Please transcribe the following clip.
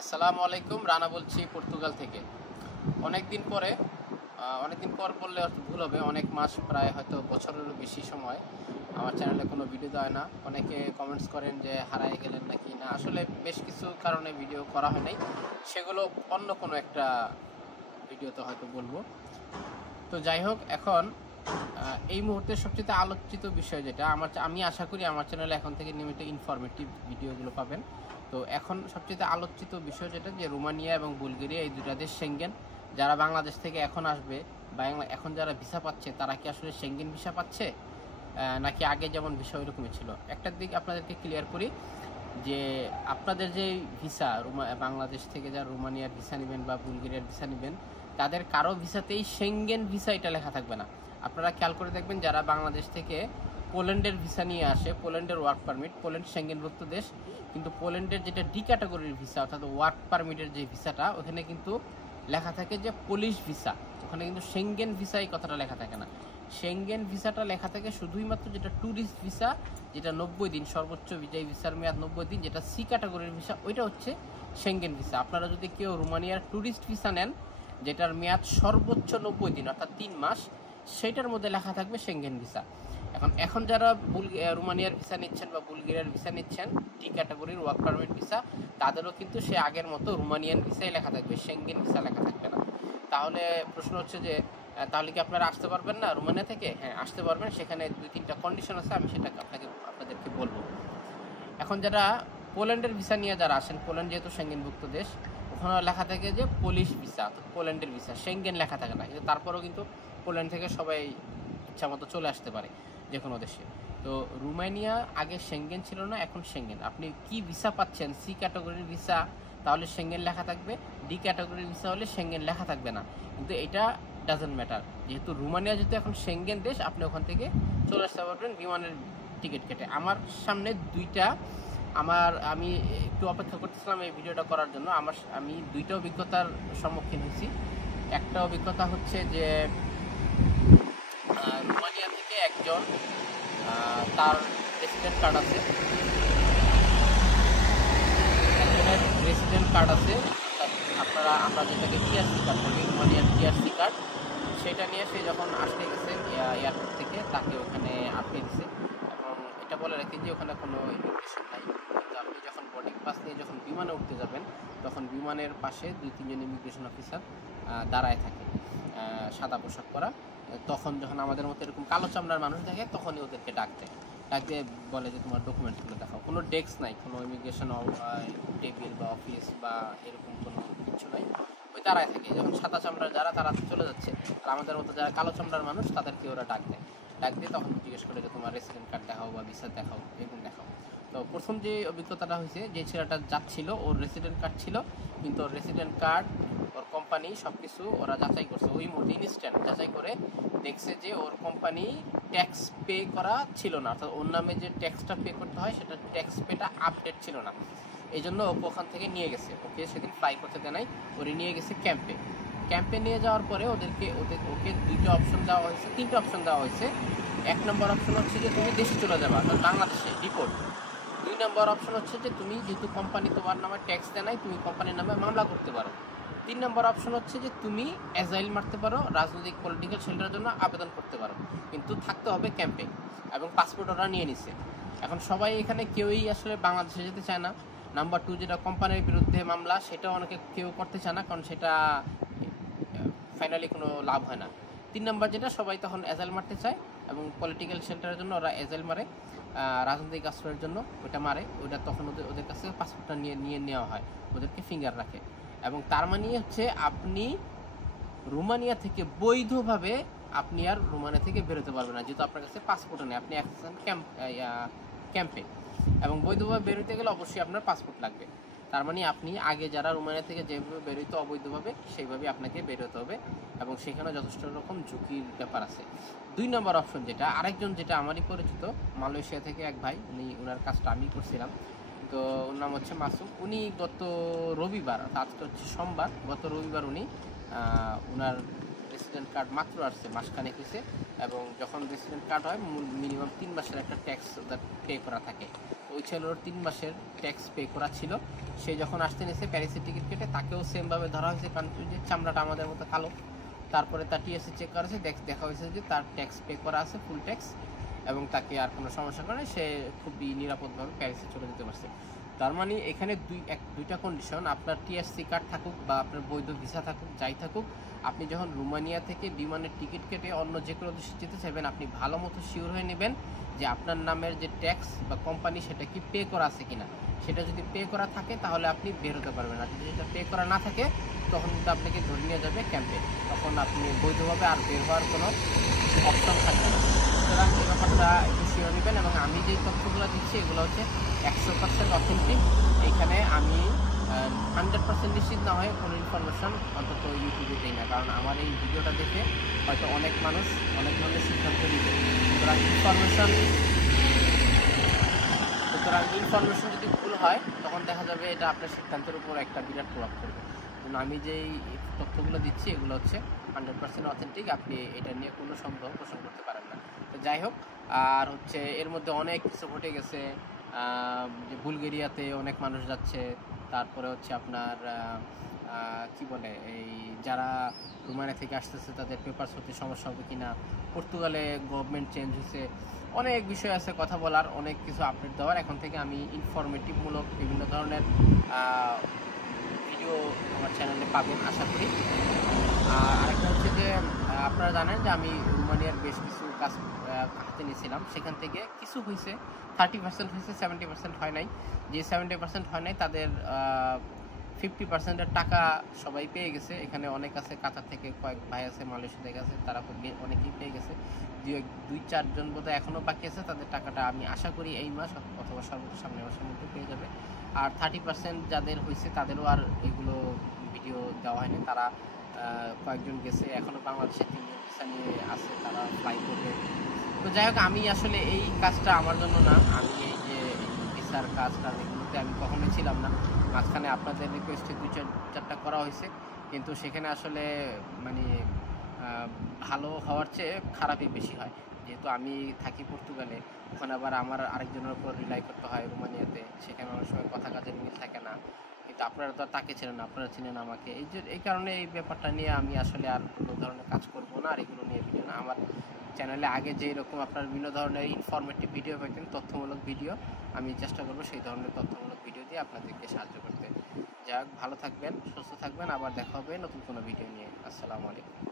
আসসালামু আলাইকুম, রানা বলছি পর্তুগাল থেকে। অনেকদিন পর বললে ভুল হবে, অনেক মাস, প্রায় হয়তো বছরেরও বেশি সময় আমার চ্যানেলে কোনো ভিডিও দেয় না। অনেকে কমেন্টস করেন যে হারায় গেলেন নাকি। না, আসলে বেশ কিছু কারণে ভিডিও করা হয় নাই, সেগুলো অন্য কোনো একটা ভিডিওতে হয়তো বলবো। তো যাই হোক, এখন এই মুহূর্তে সবচেয়ে আলোচিত বিষয় যেটা আমি আশা করি আমার চ্যানেলে এখন থেকে নিয়মিত ইনফরমেটিভ ভিডিওগুলো পাবেন। তো এখন সবচেয়ে আলোচিত বিষয় যেটা, যে রোমানিয়া এবং বুলগেরিয়া এই দুটা দেশ সেঙ্গেন। যারা বাংলাদেশ থেকে এখন আসবে বা এখন যারা ভিসা পাচ্ছে, তারা কি আসলে সেঙ্গেন ভিসা পাচ্ছে নাকি আগে যেমন ভিসা ওইরকমই ছিল। একটা দিক আপনাদেরকে ক্লিয়ার করি, যে আপনাদের যে ভিসা বাংলাদেশ থেকে যারা রোমানিয়ার ভিসা নেবেন বা বুলগেরিয়ার ভিসা নেবেন, তাদের কারো ভিসাতেই সেঙ্গেন ভিসা এটা লেখা থাকবে না। আপনারা খেয়াল করে দেখবেন, যারা বাংলাদেশ থেকে পোল্যান্ডের ভিসা নিয়ে আসে, পোল্যান্ডের ওয়ার্ক পারমিট, পোল্যান্ড সেঙ্গেনভুক্ত দেশ, কিন্তু পোল্যান্ডের যেটা ডি ক্যাটাগরির ভিসা অর্থাৎ ওয়ার্ক পারমিটের যে ভিসাটা, ওখানে কিন্তু লেখা থাকে যে পুলিশ ভিসা। ওখানে কিন্তু সেঙ্গেন ভিসা এই কথাটা লেখা থাকে না। সেঙ্গেন ভিসাটা লেখা থাকে শুধুই মাত্র যেটা ট্যুরিস্ট ভিসা, যেটা 90 দিন সর্বোচ্চ বিজয়ী ভিসার মেয়াদ 90 দিন, যেটা সি ক্যাটাগরির ভিসা, ওইটা হচ্ছে সেঙ্গেন ভিসা। আপনারা যদি কেউ রোমানিয়ার ট্যুরিস্ট ভিসা নেন, যেটার মেয়াদ সর্বোচ্চ 90 দিন অর্থাৎ 3 মাস, সেটার মধ্যে লেখা থাকবে সেঙ্গেন ভিসা। এখন যারা রোমানিয়ার ভিসা নিচ্ছেন বা বুলগেরিয়ার ভিসা নিচ্ছেন, ডি ক্যাটাগরির ওয়ার্ক পারমিট ভিসা, তাদেরও কিন্তু সে আগের মতো রোমানিয়ান ভিসাই লেখা থাকবে, সেঙ্গেন ভিসা লেখা থাকবে না। তাহলে প্রশ্ন হচ্ছে যে তাহলে কি আপনারা আসতে পারবেন না রোমানিয়া থেকে? হ্যাঁ, আসতে পারবেন। সেখানে 2-3টা কন্ডিশন আছে, আমি সেটা আপনাদেরকে বলবো। এখন যারা পোল্যান্ডের ভিসা নিয়ে যারা আসেন, পোল্যান্ড যেহেতু সেঙ্গেনভুক্ত দেশ, ওখানে লেখা থাকে যে পুলিশ ভিসা, পোল্যান্ডের ভিসা, সেঙ্গেন লেখা থাকে না। কিন্তু তারপরেও কিন্তু পোল্যান্ড থেকে সবাই ইচ্ছা মতো চলে আসতে পারে যে কোনো দেশে। তো রোমানিয়া আগে সেঙ্গেন ছিল না, এখন সেঙ্গেন। আপনি কি ভিসা পাচ্ছেন, সি ক্যাটাগরির ভিসা, তাহলে সেঙ্গেন লেখা থাকবে, ডি ক্যাটাগরির ভিসা হলে সেঙ্গেন লেখা থাকবে না। কিন্তু এটা ডাজন্ট ম্যাটার, যেহেতু রোমানিয়া যেহেতু এখন সেঙ্গেন দেশ, আপনি ওখান থেকে চলে আসতে পারবেন বিমানের টিকিট কেটে। আমার সামনে আমি একটু অপেক্ষা করতেছিলাম এই ভিডিওটা করার জন্য। আমি 2টা অভিজ্ঞতার সম্মুখীন হয়েছি। একটা অভিজ্ঞতা হচ্ছে যে রোমানিয়া থেকে একজন, তার রেসিডেন্ট কার্ড আছে, একজনের রেসিডেন্ট কার্ড আছে, আমরা যেটাকে টিআরসি কার্ড বলি, রোমানিয়ার টিআরসি কার্ড, সেটা নিয়ে সে যখন আসতে গেছে এয়ারপোর্ট থেকে, তাকে ওখানে আটকে দিছে। এবং এটা বলে রাখি যে ওখানে কোনো ইমিগ্রেশন নাই, কিন্তু আপনি যখন বোর্ডিং পাস নিয়ে যখন বিমানে উঠতে যাবেন, তখন বিমানের পাশে 2-3 জন ইমিগ্রেশন অফিসার দাঁড়ায় থাকে, সাদা পোশাক পরা। তখন যখন আমাদের মতো এরকম কালো চামড়ার মানুষ দেখে, তখনই ওদেরকে ডাক দিয়ে বলে যে তোমার ডকুমেন্টসগুলো দেখাও। কোনো ডেস্ক নাই, কোনো ইমিগ্রেশন টেবিল বা অফিস বা এরকম কোনো কিছু নাই, ওই দাঁড়ায় থাকে। যখন সাদা চামড়ার যারা, তারা চলে যাচ্ছে, আর আমাদের মতো যারা কালো চামড়ার মানুষ, তাদেরকে ওরা ডাক দিয়ে তখন জিজ্ঞেস করে যে তোমার রেসিডেন্ট কার্ড দেখাও বা ভিসা দেখাও, এরকম দেখাও। তো প্রথম যে অভিজ্ঞতাটা হয়েছে, যে ছেলেটা যাচ্ছিল, ওর রেসিডেন্ট কার্ড ছিল, কিন্তু ওর রেসিডেন্ট কার্ড, ওর কোম্পানি সব কিছু ওরা যাচাই করছে, ওই মুহূর্তে ইনস্ট্যান্ট যাচাই করে দেখছে যে ওর কোম্পানি ট্যাক্স পে করা ছিল না, অর্থাৎ ওর নামে যে ট্যাক্সটা পে করতে হয়, সেটা ট্যাক্স পেটা আপডেট ছিল না। এই জন্য ওকে ওখান থেকে নিয়ে গেছে, ওকে সেদিন ফ্লাই করতে দেয় নাই, ওরে নিয়ে গেছে ক্যাম্পে নিয়ে যাওয়ার পরে ওকে 2টা অপশন দেওয়া হয়েছে, 3টে অপশন দেওয়া হয়েছে। 1 নম্বর অপশন হচ্ছে যে তুমি দেশে চলে যাবা, বাংলাদেশে ডিপোর্ট। 2 নম্বর অপশন হচ্ছে যে তুমি যেহেতু কোম্পানি তোমার নামে ট্যাক্স দেয় নাই, তুমি কোম্পানির নামে মামলা করতে পারো। 3 নম্বর অপশন হচ্ছে যে তুমি অ্যাজাইল মারতে পারো, রাজনৈতিক পলিটিক্যাল শেল্টারের জন্য আবেদন করতে পারো, কিন্তু থাকতে হবে ক্যাম্পে, এবং পাসপোর্ট ওরা নিয়ে নিছে। এখন সবাই এখানে কেউই আসলে বাংলাদেশে যেতে চায় না। নাম্বার 2 যেটা কোম্পানির বিরুদ্ধে মামলা, সেটাও অনেকে কেউ করতে চায় না, কারণ সেটা ফাইনালি কোনো লাভ হয় না। 3 নম্বর যেটা, সবাই তখন অ্যাজাইল মারতে চায়, এবং পলিটিক্যাল শেল্টারের জন্য ওরা অ্যাজাইল মারে, রাজনৈতিক আশ্রয়ের জন্য ওটা মারে। ওটা তখন ওদের কাছে পাসপোর্টটা নিয়ে নেওয়া হয়, ওদেরকে ফিঙ্গার রাখে। এবং তার মানে হচ্ছে আপনি রোমানিয়া থেকে বৈধভাবে আপনি আর রোমানিয়া থেকে বেরোতে পারবেন না, যেহেতু আপনার কাছে পাসপোর্ট নেই, আপনি আসছেন ক্যাম্পে। এবং বৈধভাবে বেরোতে গেলে অবশ্যই আপনার পাসপোর্ট লাগবে। তার মানে আপনি আগে যারা রোমানিয়া থেকে যেভাবে বেরোতো অবৈধভাবে, সেইভাবে আপনাকে বেরোতে হবে, এবং সেখানে যথেষ্ট রকম ঝুঁকির ব্যাপার আছে। 2 নম্বর অপশন যেটা, আরেকজন যেটা আমারই পরিচিত, মালয়েশিয়া থেকে এক ভাই, ওনার কাজটা আমি করছিলাম। তো ওর নাম হচ্ছে মাসুম। উনি গত রবিবার, আজকে হচ্ছে সোমবার, গত রবিবার উনি ওনার রেসিডেন্ট কার্ড মাত্র আসছে, মাসখানেক হয়েছে। এবং যখন রেসিডেন্ট কার্ড হয়, মিনিমাম 3 মাসের একটা ট্যাক্স পে করা থাকে। ওই ছেলের 3 মাসের ট্যাক্স পে করা ছিল। সে যখন আসতে নিয়েছে প্যারিসের টিকিট কেটে, তাকেও সেমভাবে ধরা হয়েছে, কারণ যে চামড়াটা আমাদের মতো কালো। তারপরে তার টিএসসি চেক করা হয়েছে, দেখা হয়েছে যে তার ট্যাক্স পে করা আছে, ফুল ট্যাক্স, এবং তাকে আর কোনো সমস্যা করে সে খুবই নিরাপদভাবে প্যারিসে চলে যেতে পারছে। তার মানে এখানে দুইটা কন্ডিশন, আপনার টিএসসি কার্ড থাকুক বা আপনার বৈধ ভিসা থাকুক, যাই থাকুক, আপনি যখন রোমানিয়া থেকে বিমানের টিকিট কেটে অন্য যে কোনো দেশে যেতে চাইবেন, আপনি ভালো মতো শিওর হয়ে নেবেন যে আপনার নামের যে ট্যাক্স বা কোম্পানি সেটা কি পে করা আছে কিনা। সেটা যদি পে করা থাকে তাহলে আপনি বের হতে পারবেন, আর যদি সেটা পে করা না থাকে তখন কিন্তু আপনাকে ধরে নিয়ে যাবে ক্যাম্পে, তখন আপনি বৈধভাবে আর বের হওয়ার কোনো অপশন থাকবে না। সুতরাং এই ব্যাপারটা একটু শিওর নেবেন। এবং আমি যে তথ্যগুলো দিচ্ছি এগুলো হচ্ছে 100% অথেন্টিক। এখানে আমি 100% নিশ্চিত না হয়ে কোনো ইনফরমেশন অন্তত ইউটিউবে দিই না, কারণ আমার এই ভিডিওটা দেখে হয়তো অনেক মানুষ অনেক ধরনের সিদ্ধান্ত নিবে। সুতরাং ইনফরমেশন যদি ভুল হয় তখন দেখা যাবে এটা আপনার সিদ্ধান্তের উপর একটা বিরাট প্রভাব পড়বে। আমি যেই তথ্যগুলো দিচ্ছি এগুলো হচ্ছে 100% অথেন্টিক, আপনি এটা নিয়ে কোনো সন্দেহ পোষণ করতে পারেন না। তো যাই হোক, আর হচ্ছে এর মধ্যে অনেক কিছু ঘটে গেছে, যে বুলগেরিয়াতে অনেক মানুষ যাচ্ছে, তারপরে হচ্ছে আপনার কি বলে, এই যারা রোমানিয়া থেকে আসতেছে তাদের পেপারস হতে সমস্যা হবে কিনা, পর্তুগালে গভর্নমেন্ট চেঞ্জ হয়েছে, অনেক বিষয় আছে কথা বলার, অনেক কিছু আপডেট দেওয়ার। এখন থেকে আমি ইনফরমেটিভমূলক বিভিন্ন ধরনের ভিডিও আমার চ্যানেলে পাবেন আশা করি। আর আরেকটা হচ্ছে যে আপনারা জানেন যে আমি রোমানিয়ার বেশ কিছু কাজ হাতে নিয়েছিলাম, সেখান থেকে কিছু হয়েছে, 30% হয়েছে, 70% হয় নাই। যে 70% হয় নাই তাদের 50%-এর টাকা সবাই পেয়ে গেছে। এখানে অনেক আছে, কাতার থেকে কয়েক ভাই আছে, মালয়েশিয়া থেকে আছে, তারা অনেকেই পেয়ে গেছে। 2-4 জন বোধহয় এখনও বাকি আছে, তাদের টাকাটা আমি আশা করি এই মাস অথবা সর্বোচ্চ সামনের মাসের মধ্যে পেয়ে যাবে। আর 30% যাদের হয়েছে তাদেরও আর এগুলো ভিডিও দেওয়া হয়নি, তারা কয়েকজন গেছে, এখনও বাংলাদেশে 3 জন ভিসা নিয়ে আছে, তারা ফ্লাই করবে। তো যাই হোক, আমি আসলে এই কাজটা আমার জন্য না, আমি এই যে ভিসার কাজটা এগুলোতে আমি কখনোই ছিলাম না। মাঝখানে আপনাদের রিকোয়েস্টে 2-4টা করা হয়েছে, কিন্তু সেখানে আসলে মানে ভালো হওয়ার চেয়ে খারাপই বেশি হয়। যেহেতু আমি থাকি পর্তুগালে, ওখানে আবার আমার আরেকজনের উপর রিলাই করতে হয় রোমানিয়াতে, সেখানে অনেক সময় কথা কাজের মিল থাকে না। কিন্তু আপনারা তো তাকে ছিলেন না, আপনারা ছিলেন আমাকে, এই কারণে এই ব্যাপারটা নিয়ে আমি আসলে আর কোনো ধরনের কাজ করবো না, আর এগুলো নিয়ে ভিডিও না। আমার চ্যানেলে আগে যেই রকম আপনার বিভিন্ন ধরনের ইনফরমেটিভ ভিডিও পেতেন, তথ্যমূলক ভিডিও, আমি চেষ্টা করবো সেই ধরনের তথ্যমূলক ভিডিও দিয়ে আপনাদেরকে সাহায্য করতে। যাক, ভালো থাকবেন, সুস্থ থাকবেন, আবার দেখা হবে নতুন কোনো ভিডিও নিয়ে। আসসালামু আলাইকুম।